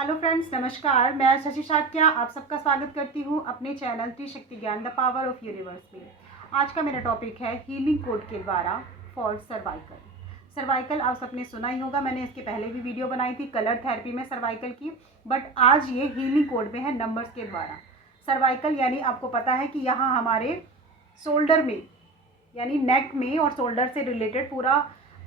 Hello friends, नमस्कार। मैं शशि शाक्या आप सबका स्वागत करती हूँ अपने चैनल त्रिशक्ति ज्ञान द पावर ऑफ यूनिवर्स में। आज का मेरा टॉपिक है हीलिंग कोड के द्वारा फॉर सर्वाइकल। सर्वाइकल आप सबने सुना ही होगा, मैंने इसके पहले भी वीडियो बनाई थी कलर थेरेपी में सर्वाइकल की, बट आज ये हीलिंग कोड में है नंबर्स के द्वारा। सर्वाइकल यानी आपको पता है कि यहाँ हमारे शोल्डर में यानी नेक में और शोल्डर से रिलेटेड पूरा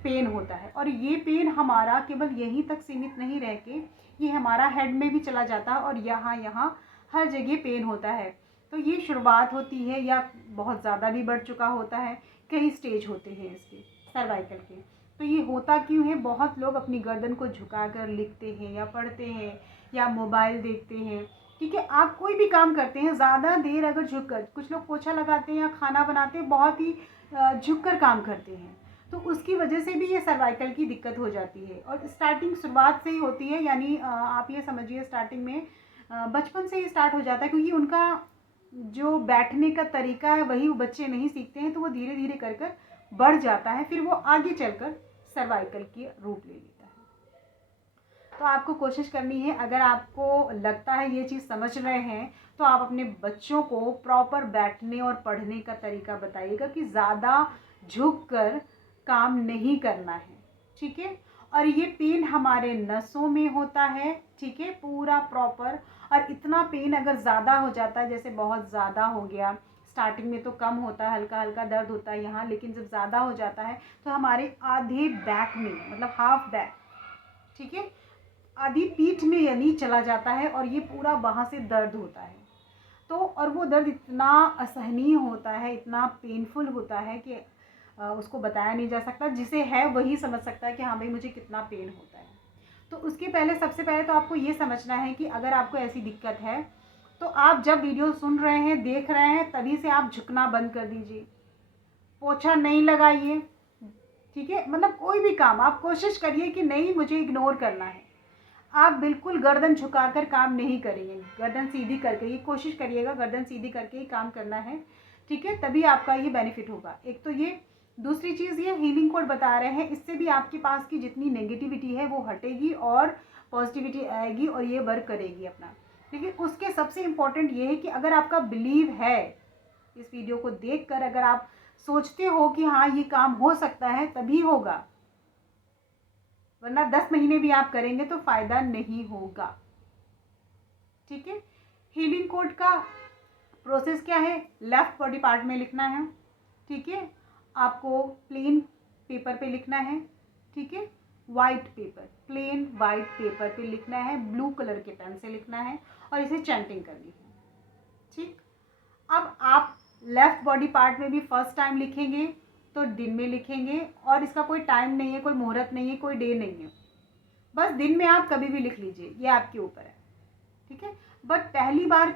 पेन होता है, और ये पेन हमारा केवल यहीं तक सीमित नहीं रह के ये हमारा हेड में भी चला जाता है और यहाँ यहाँ हर जगह पेन होता है। तो ये शुरुआत होती है या बहुत ज़्यादा भी बढ़ चुका होता है, कई स्टेज होते हैं इसके सर्वाइकल के। तो ये होता क्यों है? बहुत लोग अपनी गर्दन को झुकाकर लिखते हैं या पढ़ते हैं या मोबाइल देखते हैं, ठीक है। आप कोई भी काम करते हैं ज़्यादा देर अगर झुक कर, कुछ लोग पोछा लगाते हैं या खाना बनाते हैं, बहुत ही झुक कर काम करते हैं, तो उसकी वजह से भी ये सर्वाइकल की दिक्कत हो जाती है। और स्टार्टिंग शुरुआत से ही होती है, यानी आप ये समझिए स्टार्टिंग में बचपन से ही स्टार्ट हो जाता है, क्योंकि उनका जो बैठने का तरीका है वही वो बच्चे नहीं सीखते हैं, तो वो धीरे धीरे कर कर बढ़ जाता है, फिर वो आगे चलकर सर्वाइकल की रूप ले लेता है। तो आपको कोशिश करनी है, अगर आपको लगता है ये चीज़ समझ रहे हैं, तो आप अपने बच्चों को प्रॉपर बैठने और पढ़ने का तरीका बताइएगा कि ज़्यादा झुक कर काम नहीं करना है, ठीक है। और ये पेन हमारे नसों में होता है, ठीक है, पूरा प्रॉपर। और इतना पेन अगर ज़्यादा हो जाता है, जैसे बहुत ज़्यादा हो गया, स्टार्टिंग में तो कम होता है, हल्का हल्का दर्द होता है यहाँ, लेकिन जब ज़्यादा हो जाता है तो हमारे आधे बैक में, मतलब हाफ बैक, ठीक है, आधी पीठ में यानी चला जाता है, और ये पूरा वहाँ से दर्द होता है। तो और वो दर्द इतना असहनीय होता है, इतना पेनफुल होता है कि उसको बताया नहीं जा सकता। जिसे है वही समझ सकता है कि हाँ भाई मुझे कितना पेन होता है। तो उसके पहले सबसे पहले तो आपको ये समझना है कि अगर आपको ऐसी दिक्कत है, तो आप जब वीडियो सुन रहे हैं, देख रहे हैं, तभी से आप झुकना बंद कर दीजिए। पोछा नहीं लगाइए, ठीक है। मतलब कोई भी काम आप कोशिश करिए कि नहीं मुझे इग्नोर करना है। आप बिल्कुल गर्दन झुकाकर काम नहीं करेंगे, गर्दन सीधी करके ये कोशिश करिएगा, गर्दन सीधी करके ही काम करना है, ठीक है। तभी आपका ये बेनिफिट होगा। एक तो ये, दूसरी चीज़ ये हीलिंग कोड बता रहे हैं, इससे भी आपके पास की जितनी नेगेटिविटी है वो हटेगी और पॉजिटिविटी आएगी और ये वर्क करेगी अपना। लेकिन उसके सबसे इम्पोर्टेंट ये है कि अगर आपका बिलीव है, इस वीडियो को देख कर अगर आप सोचते हो कि हाँ ये काम हो सकता है, तभी होगा, वरना 10 महीने भी आप करेंगे तो फ़ायदा नहीं होगा, ठीक है। हीलिंग कोड का प्रोसेस क्या है? लेफ्ट बॉडी पार्ट में लिखना है, ठीक है। आपको प्लेन पेपर पे लिखना है, ठीक है, white paper, plain white paper पे लिखना है, ब्लू कलर के पेन से लिखना है और इसे चैंटिंग करनी है, ठीक। अब आप लेफ्ट बॉडी पार्ट में भी फर्स्ट टाइम लिखेंगे तो दिन में लिखेंगे, और इसका कोई टाइम नहीं है, कोई मुहूर्त नहीं है, कोई डे नहीं है, बस दिन में आप कभी भी लिख लीजिए, ये आपके ऊपर है, ठीक है। बट पहली बार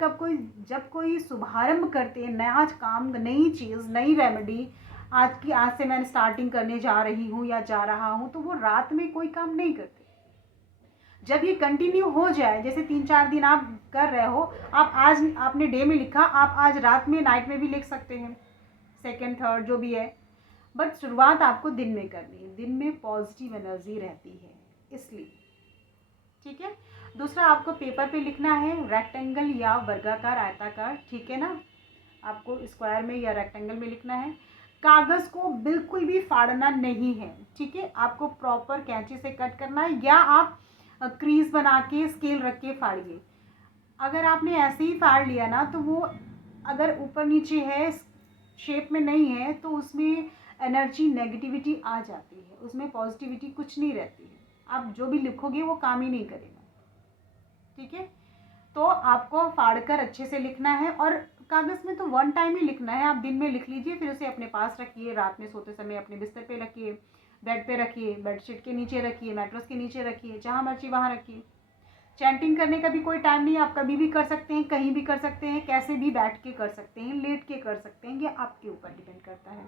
जब कोई शुभारंभ करते हैं नया काम, नई चीज़, नई रेमेडी, आज से मैं स्टार्टिंग करने जा रही हूँ या जा रहा हूँ, तो वो रात में कोई काम नहीं करते। जब ये कंटिन्यू हो जाए, जैसे 3-4 दिन आप कर रहे हो, आप आज आपने डे में लिखा, आप आज रात में, नाइट में भी लिख सकते हैं, सेकेंड थर्ड जो भी है, बट शुरुआत आपको दिन में करनी है। दिन में पॉजिटिव एनर्जी रहती है, इसलिए, ठीक है। दूसरा, आपको पेपर पे लिखना है रेक्टेंगल या वर्गाकार, आयताकार, ठीक है ना। आपको स्क्वायर में या रेक्टेंगल में लिखना है। कागज़ को बिल्कुल भी फाड़ना नहीं है, ठीक है। आपको प्रॉपर कैंची से कट करना है, या आप क्रीज बना के स्केल रख के फाड़िए। अगर आपने ऐसे ही फाड़ लिया ना, तो वो अगर ऊपर नीचे है, शेप में नहीं है, तो उसमें एनर्जी, नेगेटिविटी आ जाती है, उसमें पॉजिटिविटी कुछ नहीं रहती है। आप जो भी लिखोगे वो काम ही नहीं करेगा, ठीक है। तो आपको फाड़कर अच्छे से लिखना है, और कागज़ में तो वन टाइम ही लिखना है। आप दिन में लिख लीजिए, फिर उसे अपने पास रखिए, रात में सोते समय अपने बिस्तर पे रखिए, बेड पे रखिए, बेडशीट के नीचे रखिए, मैट्रेस के नीचे रखिए, जहाँ मर्जी वहाँ रखिए। चैंटिंग करने का भी कोई टाइम नहीं, आप कभी भी कर सकते हैं, कहीं भी कर सकते हैं, कैसे भी बैठ के कर सकते हैं, लेट के कर सकते हैं, ये आपके ऊपर डिपेंड करता है,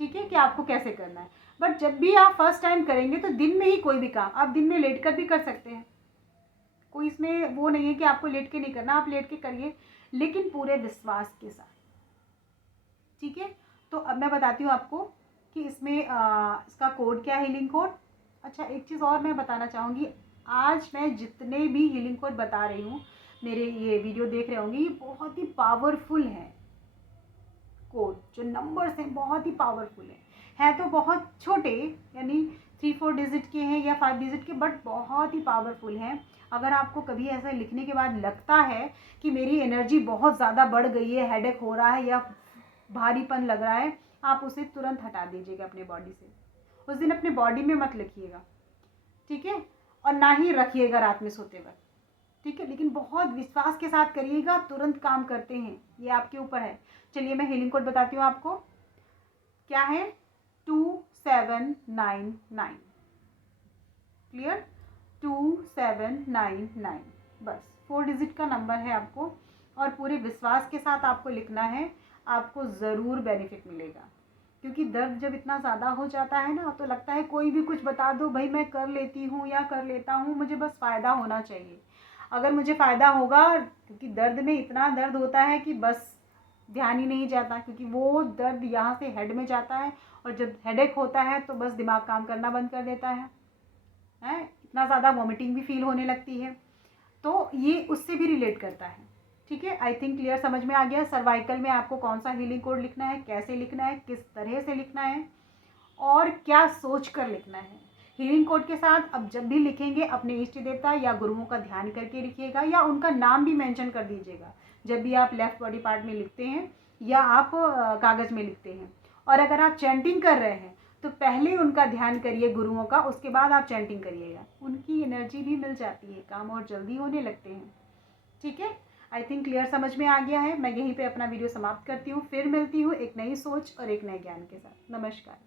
ठीक है, कि आपको कैसे करना है। बट जब भी आप फर्स्ट टाइम करेंगे तो दिन में ही कोई भी काम आप दिन में लेट कर भी कर सकते हैं, कोई इसमें वो नहीं है कि आपको लेट के नहीं करना, आप लेट के करिए, लेकिन पूरे विश्वास के साथ, ठीक है। तो अब मैं बताती हूँ आपको कि इसमें इसका कोड क्या है, हीलिंग कोड। अच्छा, एक चीज़ और मैं बताना चाहूँगी, आज मैं जितने भी हीलिंग कोड बता रही हूँ, मेरे ये वीडियो देख रहे होंगे, ये बहुत ही पावरफुल हैं कोड। जो नंबर्स हैं बहुत ही पावरफुल है तो बहुत छोटे, यानी 3-4 डिजिट के हैं या 5 डिजिट के, बट बहुत ही पावरफुल हैं। अगर आपको कभी ऐसा लिखने के बाद लगता है कि मेरी एनर्जी बहुत ज़्यादा बढ़ गई है, हेडेक हो रहा है या भारीपन लग रहा है, आप उसे तुरंत हटा दीजिएगा अपने बॉडी से। उस दिन अपने बॉडी में मत लिखिएगा, ठीक है, और ना ही रखिएगा रात में सोते वक्त, ठीक है। लेकिन बहुत विश्वास के साथ करिएगा, तुरंत काम करते हैं, ये आपके ऊपर है। चलिए मैं हीलिंग कोड बताती हूँ आपको। क्या है? 2799। क्लियर? 2799, बस 4 डिजिट का नंबर है आपको, और पूरे विश्वास के साथ आपको लिखना है। आपको ज़रूर बेनिफिट मिलेगा, क्योंकि दर्द जब इतना ज़्यादा हो जाता है ना, तो लगता है कोई भी कुछ बता दो भाई, मैं कर लेती हूँ या कर लेता हूँ, मुझे बस फ़ायदा होना चाहिए। अगर मुझे फ़ायदा होगा, क्योंकि दर्द में इतना दर्द होता है कि बस ध्यान ही नहीं जाता, क्योंकि वो दर्द यहाँ से हेड में जाता है, और जब हेडेक होता है तो बस दिमाग काम करना बंद कर देता है, इतना ज़्यादा वॉमिटिंग भी फील होने लगती है। तो ये उससे भी रिलेट करता है, ठीक है। आई थिंक क्लियर समझ में आ गया। सर्वाइकल में आपको कौन सा हीलिंग कोड लिखना है, कैसे लिखना है, किस तरह से लिखना है, और क्या सोच कर लिखना है। हीलिंग कोड के साथ अब जब भी लिखेंगे, अपने इष्ट देवता या गुरुओं का ध्यान करके लिखिएगा, या उनका नाम भी मेंशन कर दीजिएगा जब भी आप लेफ्ट बॉडी पार्ट में लिखते हैं या आप कागज़ में लिखते हैं। और अगर आप चैंटिंग कर रहे हैं तो पहले उनका ध्यान करिए, गुरुओं का, उसके बाद आप चैंटिंग करिएगा। उनकी एनर्जी भी मिल जाती है, काम और जल्दी होने लगते हैं, ठीक है। आई थिंक क्लियर समझ में आ गया है। मैं यहीं पे अपना वीडियो समाप्त करती हूँ, फिर मिलती हूँ एक नई सोच और एक नए ज्ञान के साथ। नमस्कार।